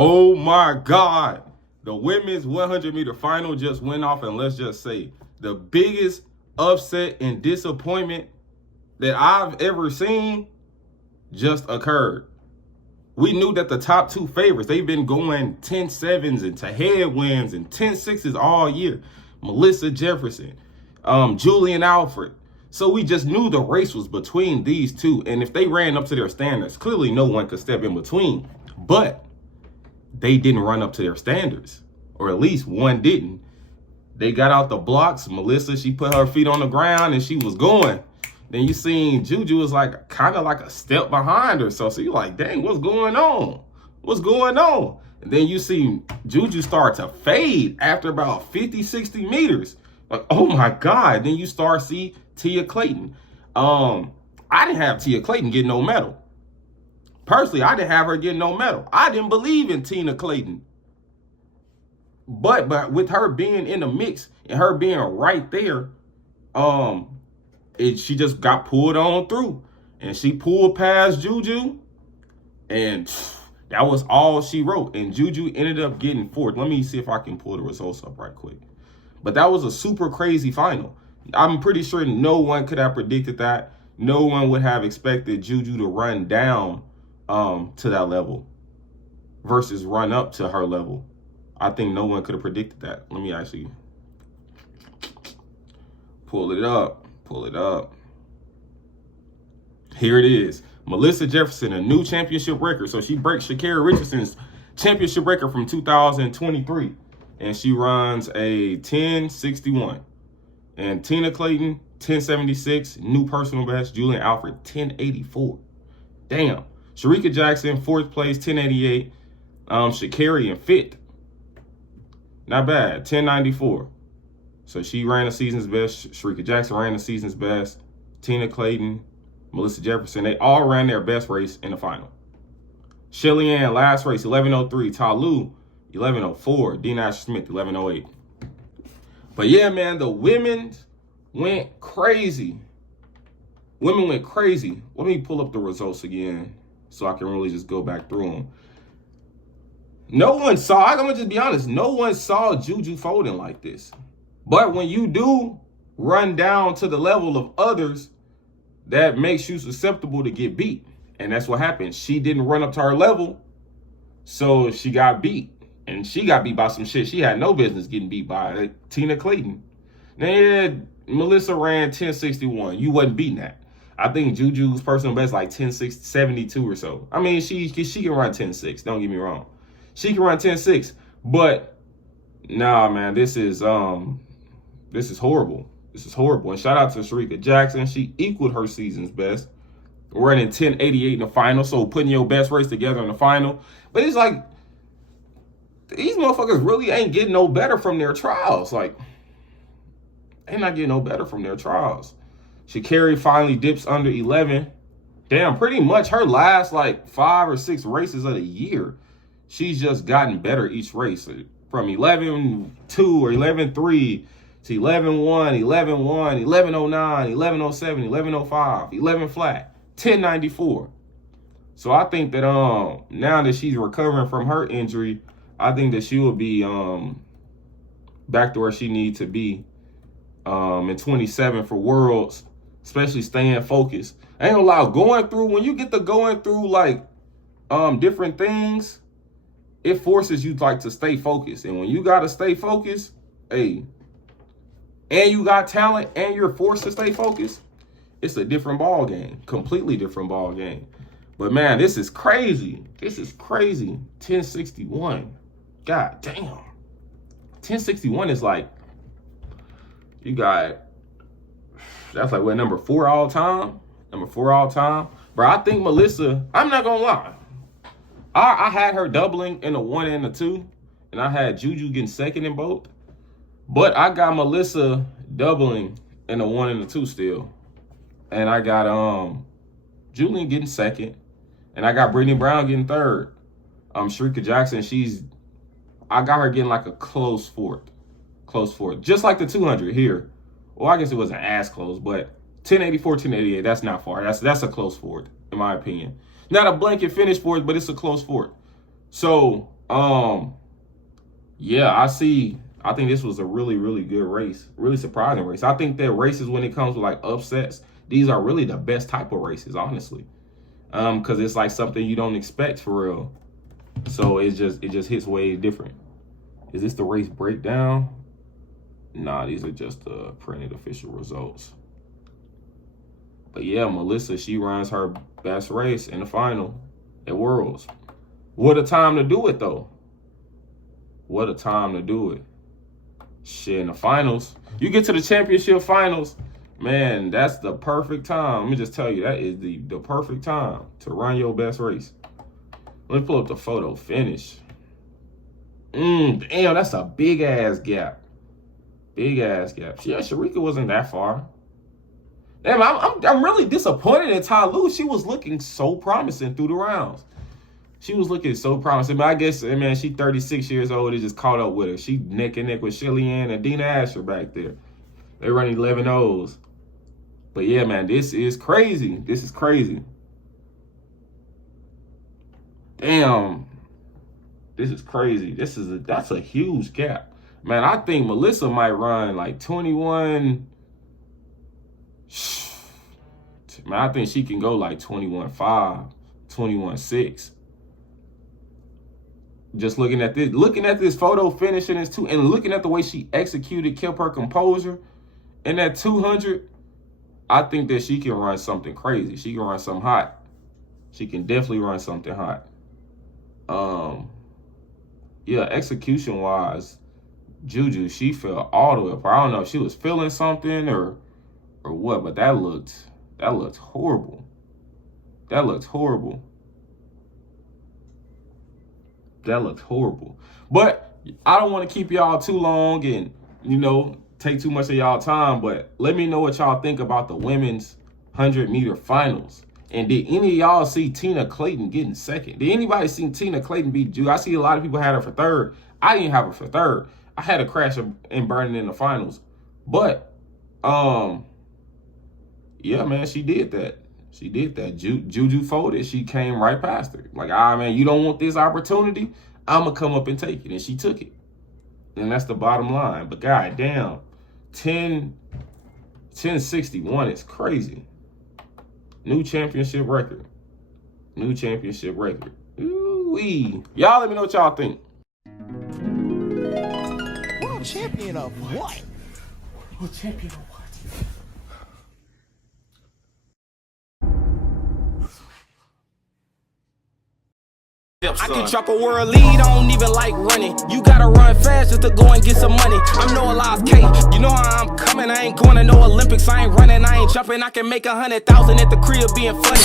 Oh my God. The women's 100-meter final just went off, and let's just say the biggest upset and disappointment that I've ever seen just occurred. We knew that the top two favorites, they've been going 10-7s and to headwinds and 10-6s all year. Melissa Jefferson, Julien Alfred. So we just knew the race was between these two. And if they ran up to their standards, clearly no one could step in between. But they didn't run up to their standards, or at least one didn't. They got out the blocks. Melissa, she put her feet on the ground and she was going. Then you seen Juju was like kind of like a step behind her. So you're like, dang, what's going on? What's going on? And then you see Juju start to fade after about 50, 60 meters. Like, oh my God. Then you start see Tia Clayton. I didn't have Tia Clayton get no medal. Personally, I didn't have her get no medal. I didn't believe in Tina Clayton. But with her being in the mix and her being right there, she just got pulled on through. And she pulled past Juju. And that was all she wrote. And Juju ended up getting fourth. Let me see if I can pull the results up right quick. But that was a super crazy final. I'm pretty sure no one could have predicted that. No one would have expected Juju to run down to that level versus run up to her level. I think no one could have predicted that. Let me actually pull it up. Pull it up. Here it is. Melissa Jefferson, a new championship record. So she breaks Sha'Carri Richardson's championship record from 2023. And she runs a 10:61. And Tina Clayton, 10:76. New personal best. Julien Alfred, 10:84. Damn. Shericka Jackson, fourth place, 10:88. Sha'Carri in fifth. Not bad, 10:94. So she ran the season's best. Shericka Jackson ran the season's best. Tina Clayton, Melissa Jefferson, they all ran their best race in the final. Julien, last race, 11:03. Talu, 11:04. Dean Asher Smith, 11:08. But yeah, man, the women went crazy. Women went crazy. Let me pull up the results again so I can really just go back through them. No one saw, I'm going to just be honest, no one saw Juju folding like this. But when you do run down to the level of others, that makes you susceptible to get beat. And that's what happened. She didn't run up to her level, so she got beat. And she got beat by some shit she had no business getting beat by, like Tina Clayton. Then Melissa ran 10:61. You wasn't beating that. I think Juju's personal best like 10:72 or so. I mean, she can run 10:6. Don't get me wrong. She can run 10:6. But nah, man, this is horrible. This is horrible. And shout out to Shericka Jackson. She equaled her season's best, running 10:88 in the final. So putting your best race together in the final. But it's like, these motherfuckers really ain't getting no better from their trials. Like, they're not getting no better from their trials. Sha'Carri finally dips under 11. Damn, pretty much her last like 5 or 6 races of the year, she's just gotten better each race. From 11-2 or 11-3 to 11-1, 11-1, 11-09, 11-07, 11-05, 11 flat, 10-94. So I think that now that she's recovering from her injury, I think that she will be back to where she needs to be in 27 for Worlds, especially staying focused. I ain't gonna lie, when you get to going through like different things, it forces you like to stay focused. And when you gotta stay focused, hey, and you got talent and you're forced to stay focused, it's a different ball game, completely different ball game. But man, this is crazy. This is crazy. 10:61. God damn. 10:61 is like, you got, that's like what, number 4 all time? Number 4 all time? Bro, I think Melissa, I'm not gonna lie, I had her doubling in the 1 and the 2, and I had Juju getting second in both. But I got Melissa doubling in the 1 and the 2 still. And I got Julien getting second. And I got Brittany Brown getting third. Shericka Jackson, I got her getting like a close fourth. Close fourth. Just like the 200 here. Well, I guess it wasn't as close, but 1084, 1088, that's not far. That's a close fourth, in my opinion. Not a blanket finish for it, but it's a close fourth. So Yeah, I think this was a really, really good race. Really surprising race. I think that races, when it comes to like upsets, these are really the best type of races, honestly. Because it's like something you don't expect for real. So it just hits way different. Is this the race breakdown? Nah, these are just the printed official results. But yeah, Melissa, she runs her best race in the final at Worlds. What a time to do it, though. What a time to do it. Shit, in the finals, you get to the championship finals, man, that's the perfect time. Let me just tell you, that is the perfect time to run your best race. Let me pull up the photo finish. Damn, that's a big-ass gap. Big-ass gap. Yeah, Sharika wasn't that far. Damn, I'm really disappointed in Ty Lue. She was looking so promising through the rounds. She was looking so promising. But I guess, man, she 36 years old. It just caught up with her. She neck and neck with Julien and Dina Asher back there. They run 11-0s. But yeah, man, this is crazy. This is crazy. Damn. This is crazy. That's a huge gap. Man, I think Melissa might run like 21. Man, I think she can go like 21.5, 21.6. Just looking at this photo finish in this two, and looking at the way she executed, kept her composure in that 200, I think that she can run something crazy. She can run something hot. She can definitely run something hot. Yeah, execution-wise, Juju, she fell all the way up. I don't know if she was feeling something or what, but that looked horrible. That looked horrible. That looked horrible. But I don't want to keep y'all too long and, take too much of y'all time, but let me know what y'all think about the women's 100-meter finals. And did any of y'all see Tina Clayton getting second? Did anybody see Tina Clayton beat Juju? I see a lot of people had her for third. I didn't have her for third. I had a crash and burning in the finals. But, yeah, man, she did that. She did that. Juju folded. She came right past her. Like, man, you don't want this opportunity? I'm going to come up and take it. And she took it. And that's the bottom line. But, goddamn, 10:61 is crazy. New championship record. New championship record. Ooh-wee. Y'all let me know what y'all think. World champion of what? World champion of what? I can drop a world lead, I don't even like running. You gotta run fast just to go and get some money. I'm Noah Lies K, you know how I'm coming. I ain't going to no Olympics, I ain't running, I ain't jumping. I can make 100,000 at the crib being funny.